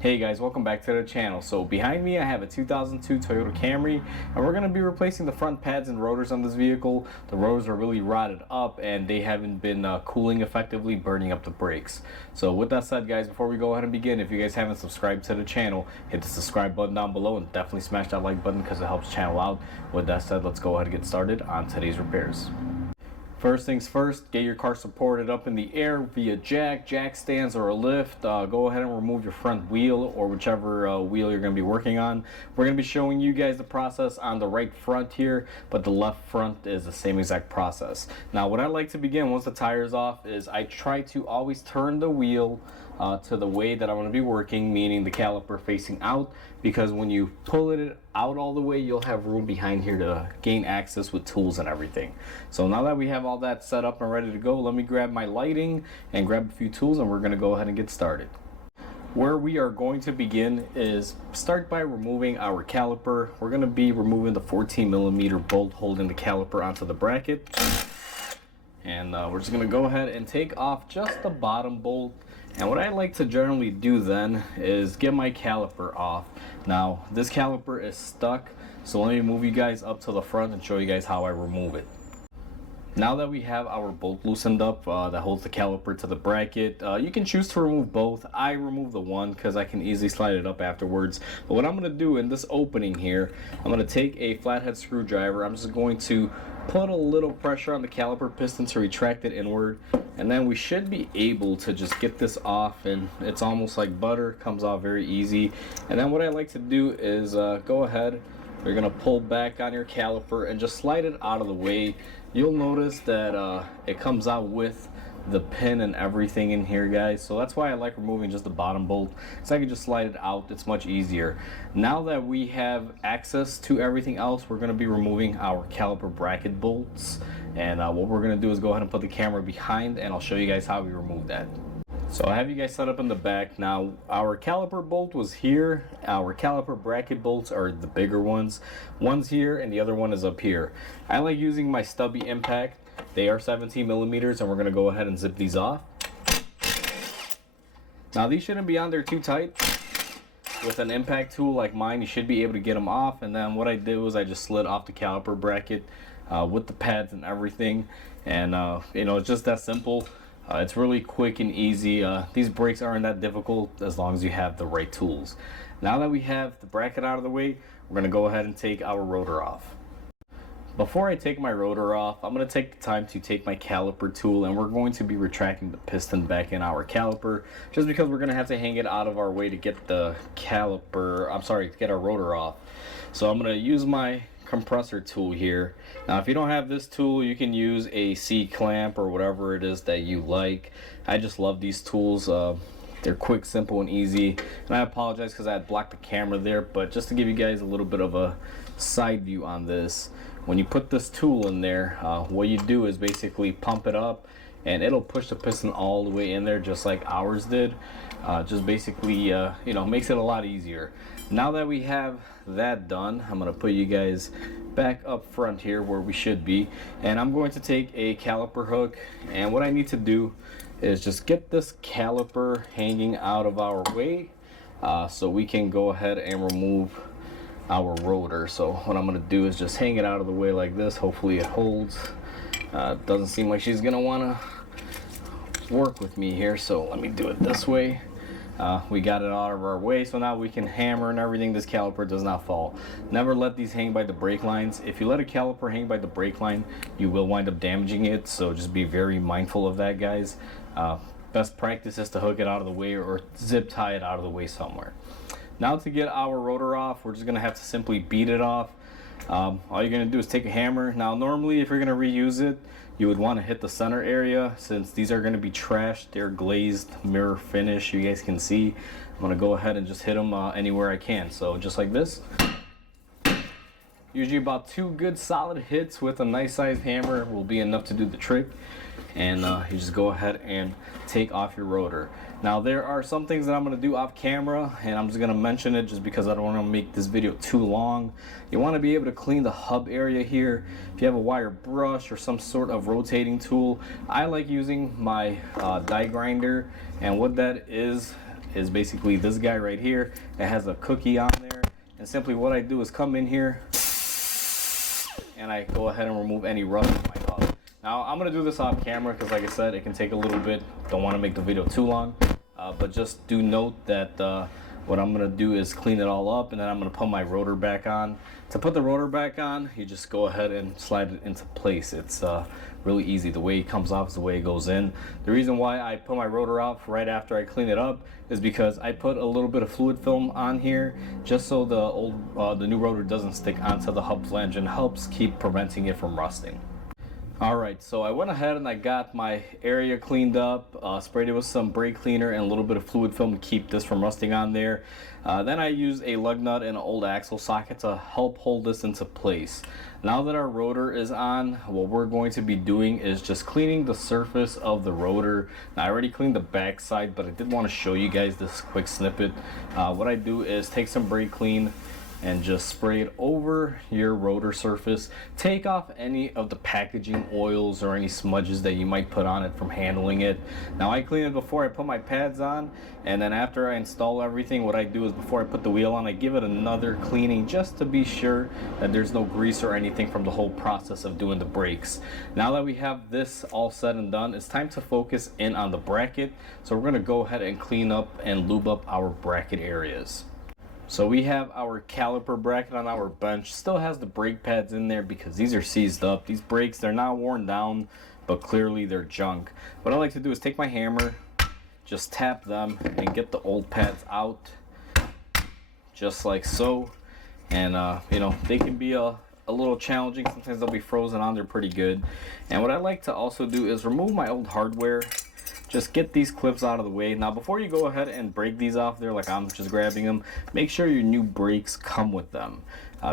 Hey guys, welcome back to the channel. So behind me I have a 2002 Toyota Camry, and we're going to be replacing the front pads and rotors on this vehicle. The rotors are really rotted up and they haven't been cooling effectively, burning up the brakes. So with that said guys, before we go ahead and begin, if you guys haven't subscribed to the channel, hit the subscribe button down below and definitely smash that like button because it helps the channel out. With that said, let's go ahead and get started on today's repairs. First things first, get your car supported up in the air via jack stands, or a lift. Go ahead and remove your front wheel or whichever wheel you're going to be working on. We're going to be showing you guys the process on the right front here, but the left front is the same exact process. Now what I like to begin once the tire is off is I try to always turn the wheel to the way that I'm going to be working, meaning the caliper facing out, because when you pull it out all the way, you'll have room behind here to gain access with tools and everything. So now that we have all that set up and ready to go, let me grab my lighting and grab a few tools and we're going to go ahead and get started. Where we are going to begin is start by removing our caliper. We're going to be removing the 14mm bolt holding the caliper onto the bracket, and we're just going to go ahead and take off just the bottom bolt. And what I like to generally do then is get my caliper off. Now this caliper is stuck, so let me move you guys up to the front and show you guys how I remove it. Now that we have our bolt loosened up that holds the caliper to the bracket, you can choose to remove both. I remove the one because I can easily slide it up afterwards. But what I'm going to do in this opening here, I'm going to take a flathead screwdriver. I'm just going to put a little pressure on the caliper piston to retract it inward, and then we should be able to just get this off, and it's almost like butter, comes off very easy. And then what I like to do is go ahead, you're going to pull back on your caliper and just slide it out of the way. You'll notice that it comes out with the pin and everything in here, guys. So that's why I like removing just the bottom bolt, so I can just slide it out. It's much easier. Now that we have access to everything else, we're going to be removing our caliper bracket bolts. And what we're going to do is go ahead and put the camera behind, and I'll show you guys how we remove that. So I have you guys set up in the back. Now our caliper bolt was here. Our caliper bracket bolts are the bigger ones. One's here and the other one is up here. I like using my stubby impact. They are 17mm, and we're going to go ahead and zip these off. Now these shouldn't be on there too tight. With an impact tool like mine, you should be able to get them off. And then what I did was I just slid off the caliper bracket with the pads and everything. And you know, it's just that simple. It's really quick and easy. These brakes aren't that difficult as long as you have the right tools. Now that we have the bracket out of the way, we're going to go ahead and take our rotor off. Before I take my rotor off, I'm going to take the time to take my caliper tool, and we're going to be retracting the piston back in our caliper, just because we're going to have to hang it out of our way to get the to get our rotor off. So I'm going to use my compressor tool here. Now if you don't have this tool, you can use a C-clamp or whatever it is that you like. I just love these tools. They're quick, simple, and easy. And I apologize because I had blocked the camera there, but just to give you guys a little bit of a side view on this, when you put this tool in there, what you do is basically pump it up and it'll push the piston all the way in there just like ours did. Just basically you know, makes it a lot easier. Now that we have that done, I'm going to put you guys back up front here where we should be, and I'm going to take a caliper hook, and what I need to do is just get this caliper hanging out of our way so we can go ahead and remove our rotor. So what I'm going to do is just hang it out of the way like this. Hopefully it holds. Doesn't seem like she's going to want to work with me here, so let me do it this way. We got it out of our way, so now we can hammer and everything. This caliper does not fall. Never let these hang by the brake lines. If you let a caliper hang by the brake line, you will wind up damaging it, so just be very mindful of that, guys. Best practice is to hook it out of the way or zip tie it out of the way somewhere. Now to get our rotor off, we're just going to have to simply beat it off. All you're going to do is take a hammer. Now normally if you're going to reuse it, you would want to hit the center area. Since these are going to be trashed, they're glazed mirror finish, you guys can see. I'm going to go ahead and just hit them anywhere I can. So just like this. Usually about 2 good solid hits with a nice sized hammer will be enough to do the trick. And you just go ahead and take off your rotor. Now there are some things that I'm going to do off camera, and I'm just going to mention it just because I don't want to make this video too long. You want to be able to clean the hub area here. If you have a wire brush or some sort of rotating tool, I like using my die grinder, and what that is is basically this guy right here. It has a cookie on there, and simply what I do is come in here and I go ahead and remove any rust from my hub. Now I'm gonna do this off camera because, like I said, it can take a little bit. Don't want to make the video too long, but just do note that what I'm gonna do is clean it all up, and then I'm gonna put my rotor back on. To put the rotor back on, you just go ahead and slide it into place. It's really easy. The way it comes off is the way it goes in. The reason why I put my rotor off right after I clean it up is because I put a little bit of fluid film on here just so the new rotor doesn't stick onto the hub flange, and helps keep preventing it from rusting. Alright, so I went ahead and I got my area cleaned up, sprayed it with some brake cleaner and a little bit of fluid film to keep this from rusting on there. Then I used a lug nut and an old axle socket to help hold this into place. Now that our rotor is on, what we're going to be doing is just cleaning the surface of the rotor. Now, I already cleaned the back side, but I did want to show you guys this quick snippet. What I do is take some brake clean and just spray it over your rotor surface. Take off any of the packaging oils or any smudges that you might put on it from handling it. Now, I clean it before I put my pads on, and then after I install everything, what I do is before I put the wheel on, I give it another cleaning just to be sure that there's no grease or anything from the whole process of doing the brakes. Now that we have this all said and done, it's time to focus in on the bracket. So we're gonna go ahead and clean up and lube up our bracket areas. So we have our caliper bracket on our bench. Still has the brake pads in there because these are seized up. These brakes, they're not worn down, but clearly they're junk. What I like to do is take my hammer, just tap them and get the old pads out, just like so. And you know, they can be a little challenging. Sometimes they'll be frozen on. They're pretty good. And what I like to also do is remove my old hardware. Just get these clips out of the way. Now, before you go ahead and break these off there, like I'm just grabbing them, make sure your new brakes come with them.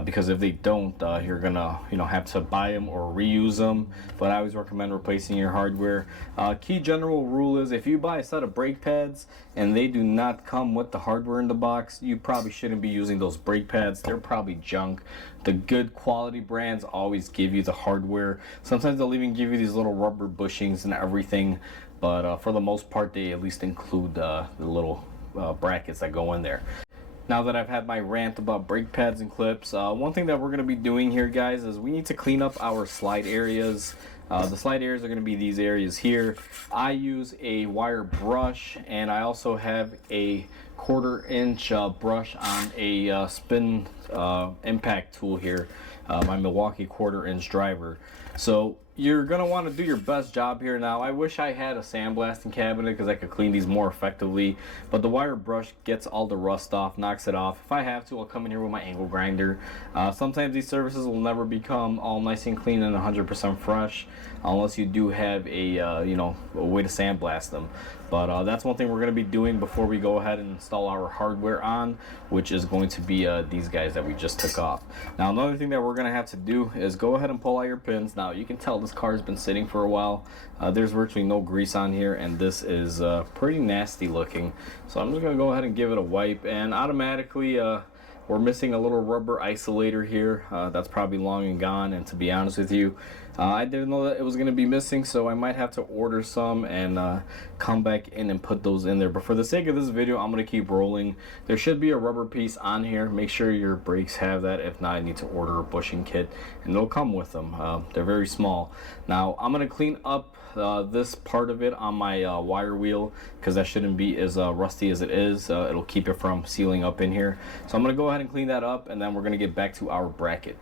Because if they don't, you're gonna have to buy them or reuse them. But I always recommend replacing your hardware. Key general rule is if you buy a set of brake pads and they do not come with the hardware in the box, you probably shouldn't be using those brake pads. They're probably junk. The good quality brands always give you the hardware. Sometimes they'll even give you these little rubber bushings and everything. But for the most part, they at least include the little brackets that go in there. Now that I've had my rant about brake pads and clips, one thing that we're going to be doing here, guys, is we need to clean up our slide areas. The slide areas are going to be these areas here. I use a wire brush, and I also have a 1/4 inch brush on a spin impact tool here, my Milwaukee 1/4 inch driver. So you're going to want to do your best job here. Now, I wish I had a sandblasting cabinet because I could clean these more effectively, but the wire brush gets all the rust off, knocks it off. If I have to, I'll come in here with my angle grinder. Sometimes these surfaces will never become all nice and clean and 100% fresh unless you do have a a way to sandblast them. But that's one thing we're going to be doing before we go ahead and install our hardware on, which is going to be these guys that we just took off. Now, another thing that we're going to have to do is go ahead and pull out your pins. Now, you can tell this car has been sitting for a while. There's virtually no grease on here, and this is pretty nasty looking. So I'm just going to go ahead and give it a wipe, and automatically we're missing a little rubber isolator here. That's probably long and gone, and to be honest with you, I didn't know that it was going to be missing, so I might have to order some and come back in and put those in there. But for the sake of this video, I'm going to keep rolling. There should be a rubber piece on here. Make sure your brakes have that. If not, I need to order a bushing kit, and they'll come with them. They're very small. Now, I'm going to clean up this part of it on my wire wheel because that shouldn't be as rusty as it is. It'll keep it from sealing up in here. So I'm going to go ahead and clean that up, and then we're going to get back to our bracket.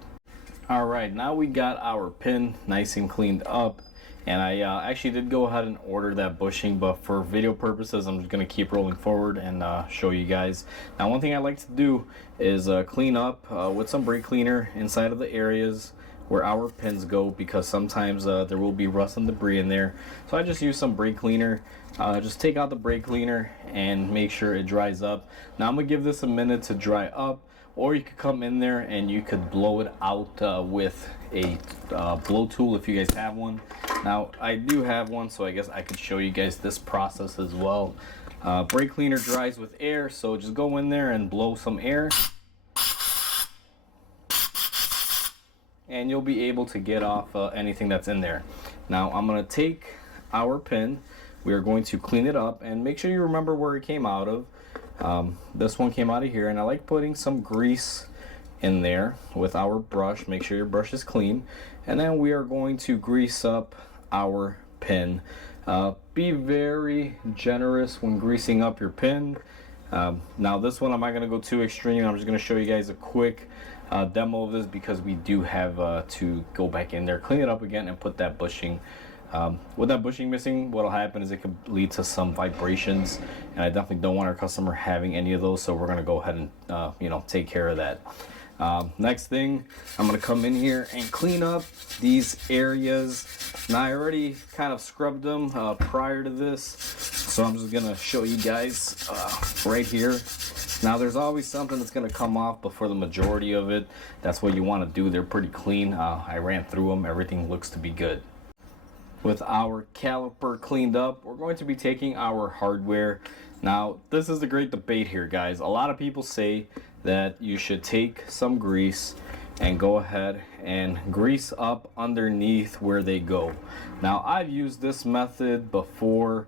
Alright, now we got our pin nice and cleaned up, and I actually did go ahead and order that bushing, but for video purposes I'm just going to keep rolling forward and show you guys. Now, one thing I like to do is clean up with some brake cleaner inside of the areas where our pins go, because sometimes there will be rust and debris in there. So I just use some brake cleaner. Just take out the brake cleaner and make sure it dries up. Now I'm gonna give this a minute to dry up, or you could come in there and you could blow it out with a blow tool if you guys have one. Now, I do have one, so I guess I could show you guys this process as well. Brake cleaner dries with air, so just go in there and blow some air, and you'll be able to get off anything that's in there. Now, I'm going to take our pin. We are going to clean it up and make sure you remember where it came out of. This one came out of here, and I like putting some grease in there with our brush. Make sure your brush is clean, and then we are going to grease up our pin. Be very generous when greasing up your pin. Now this one I'm not going to go too extreme. I'm just going to show you guys a quick demo of this, because we do have to go back in there, clean it up again, and put that bushing. With that bushing missing, what'll happen is it could lead to some vibrations, and I definitely don't want our customer having any of those, so we're going to go ahead and take care of that. Next thing, I'm going to come in here and clean up these areas. Now I already kind of scrubbed them prior to this, so I'm just going to show you guys right here. Now there's always something that's going to come off, but for the majority of it, that's what you want to do. They're pretty clean. I ran through them. Everything looks to be good. With our caliper cleaned up, we're going to be taking our hardware. Now this is a great debate here, guys. A lot of people say that you should take some grease and go ahead and grease up underneath where they go. Now I've used this method before.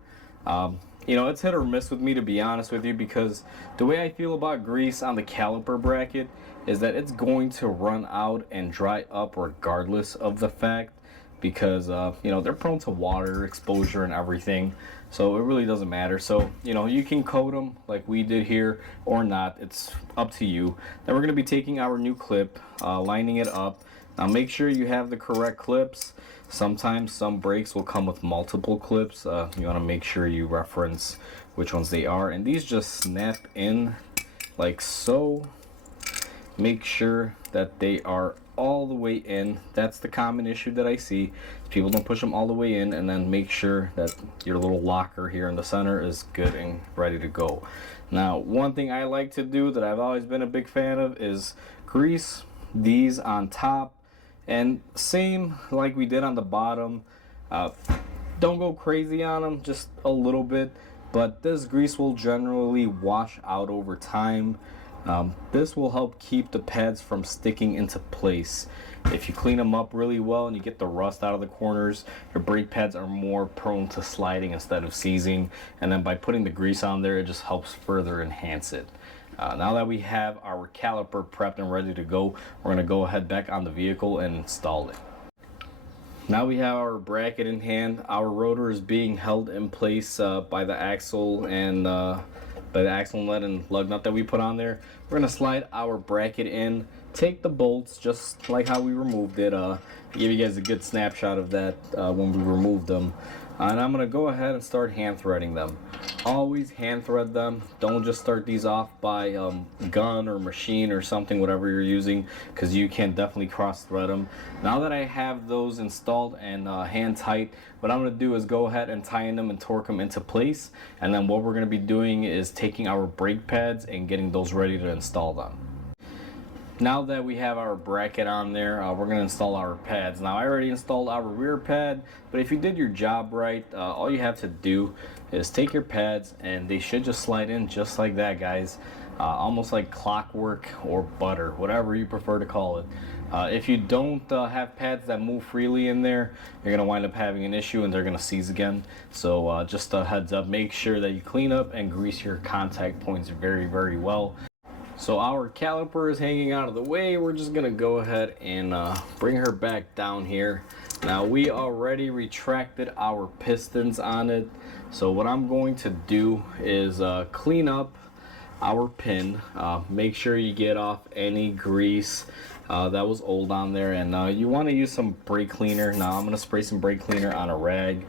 It's hit or miss with me, to be honest with you, because the way I feel about grease on the caliper bracket is that it's going to run out and dry up regardless of the fact, because they're prone to water exposure and everything, so it really doesn't matter. So you can coat them like we did here or not, it's up to you. Then we're going to be taking our new clip, lining it up. Now make sure you have the correct clips. Sometimes some brakes will come with multiple clips. You want to make sure you reference which ones they are, and these just snap in like so. Make sure that they are all the way in. That's the common issue that I see. People don't push them all the way in, and then make sure that your little locker here in the center is good and ready to go. Now one thing I like to do that I've always been a big fan of is grease these on top, and same like we did on the bottom. Don't go crazy on them, just a little bit, but this grease will generally wash out over time. This will help keep the pads from sticking into place. If you clean them up really well and you get the rust out of the corners, your brake pads are more prone to sliding instead of seizing, and then by putting the grease on there, it just helps further enhance it. Now that we have our caliper prepped and ready to go, we're going to go ahead back on the vehicle and install it. Now we have our bracket in hand. Our rotor is being held in place by the axle and by the axle nut and lug nut that we put on there. We're going to slide our bracket in, take the bolts just like how we removed it. Give you guys a good snapshot of that when we removed them. And I'm going to go ahead and start hand threading them. Always hand thread them. Don't just start these off by gun or machine or something, whatever you're using, because you can definitely cross thread them. Now that I have those installed and hand tight, what I'm going to do is go ahead and tighten them and torque them into place. And then what we're going to be doing is taking our brake pads and getting those ready to install them. Now that we have our bracket on there, we're going to install our pads. Now I already installed our rear pad, but if you did your job right, all you have to do is take your pads and they should just slide in just like that, guys. Almost like clockwork or butter, whatever you prefer to call it. If you don't have pads that move freely in there, you're going to wind up having an issue and they're going to seize again. So just a heads up, make sure that you clean up and grease your contact points very, very well. So our caliper is hanging out of the way. We're just gonna go ahead and bring her back down here. Now we already retracted our pistons on it. So what I'm going to do is clean up our pin. Make sure you get off any grease that was old on there, and you want to use some brake cleaner. Now I'm gonna spray some brake cleaner on a rag,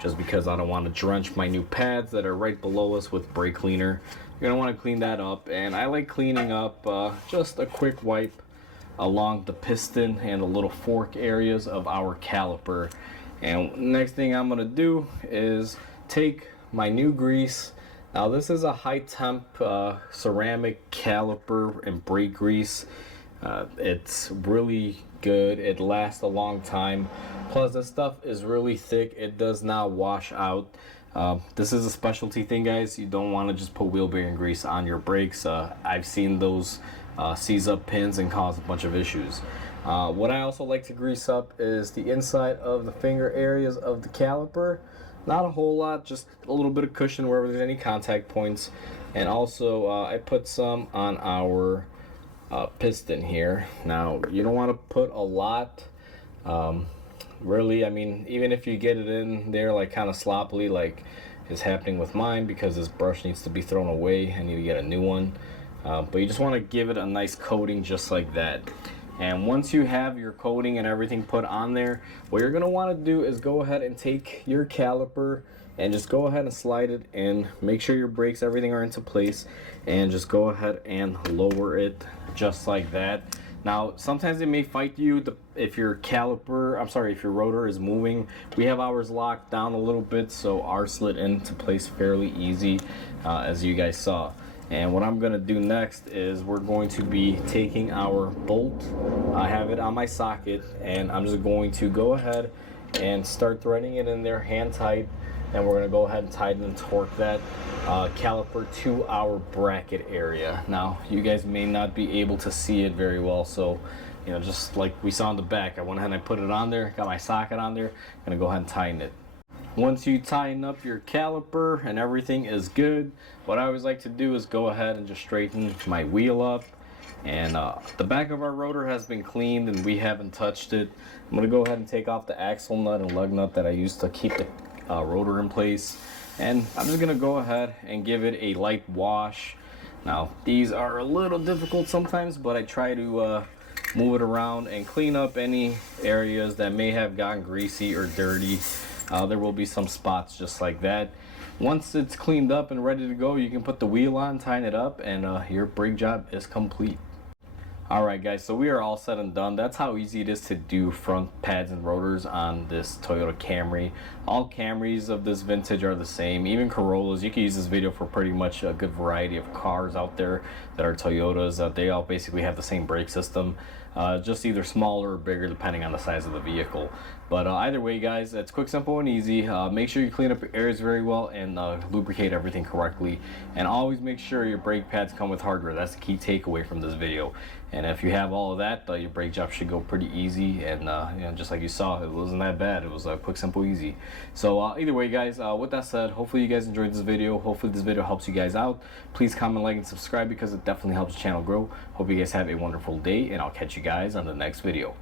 just because I don't want to drench my new pads that are right below us with brake cleaner. You're going to want to clean that up, and I like cleaning up just a quick wipe along the piston and the little fork areas of our caliper. And next thing I'm going to do is take my new grease. Now this is a high temp ceramic caliper and brake grease. It's really good, it lasts a long time, plus this stuff is really thick, it does not wash out. This is a specialty thing, guys. You don't want to just put wheel bearing grease on your brakes. I've seen those seize up pins and cause a bunch of issues. What I also like to grease up is the inside of the finger areas of the caliper. Not a whole lot, just a little bit of cushion wherever there's any contact points. And also I put some on our piston here. Now you don't want to put a lot, really. I mean, even if you get it in there like kind of sloppily like is happening with mine, because this brush needs to be thrown away, I need to get a new one. But you just want to give it a nice coating just like that. And once you have your coating and everything put on there, what you're going to want to do is go ahead and take your caliper and just go ahead and slide it in. Make sure your brakes, everything are into place, and just go ahead and lower it just like that. Now sometimes it may fight you if your if your rotor is moving. We have ours locked down a little bit, so ours slid into place fairly easy, as you guys saw. And what I'm going to do next is we're going to be taking our bolt. I have it on my socket, and I'm just going to go ahead and start threading it in there hand tight. And we're going to go ahead and tighten and torque that caliper to our bracket area. Now you guys may not be able to see it very well, so you know, just like we saw in the back, I went ahead and I put it on there, got my socket on there. I'm going to go ahead and tighten it. Once you tighten up your caliper and everything is good, what I always like to do is go ahead and just straighten my wheel up. And the back of our rotor has been cleaned and we haven't touched it. I'm going to go ahead and take off the axle nut and lug nut that I used to keep the rotor in place. And I'm just going to go ahead and give it a light wash. Now these are a little difficult sometimes, but I try to move it around and clean up any areas that may have gotten greasy or dirty. There will be some spots just like that. Once it's cleaned up and ready to go, you can put the wheel on, tighten it up, and your brake job is complete. Alright guys, so we are all said and done. That's how easy it is to do front pads and rotors on this Toyota Camry. All Camrys of this vintage are the same, even Corollas. You can use this video for pretty much a good variety of cars out there that are Toyotas. They all basically have the same brake system, just either smaller or bigger depending on the size of the vehicle. But either way guys, it's quick, simple, and easy. Make sure you clean up your areas very well and lubricate everything correctly. And always make sure your brake pads come with hardware. That's the key takeaway from this video. And if you have all of that, your brake job should go pretty easy. And you know, just like you saw, it wasn't that bad. It was quick, simple, easy. So either way guys, with that said, hopefully you guys enjoyed this video. Hopefully this video helps you guys out. Please comment, like, and subscribe because it definitely helps the channel grow. Hope you guys have a wonderful day, and I'll catch you guys on the next video.